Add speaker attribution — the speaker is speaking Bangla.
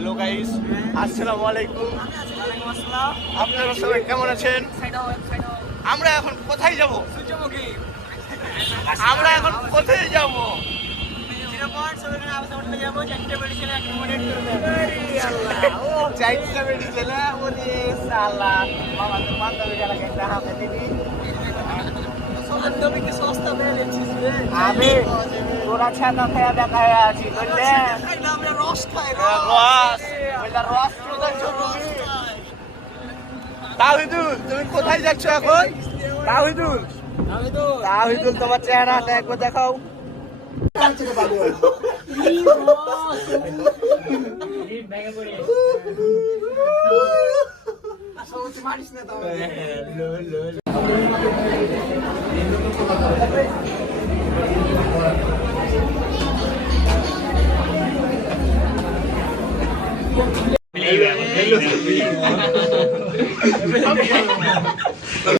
Speaker 1: হ্যালো গাইস আলাইকুম আপনারা সবাই কেমন আছেন? আমরা এখন কোথায় আমরা এখন কোথায় আমি তোরা ছাতা খায়া দেখায় আছি, বুঝলে? তাহিদুল তুমি কোথায় যাচ্ছ এখন তাহিদুল তাহিদুল তোমার চেহারাটা একবার দেখাও Thank you. Ben lo sabía.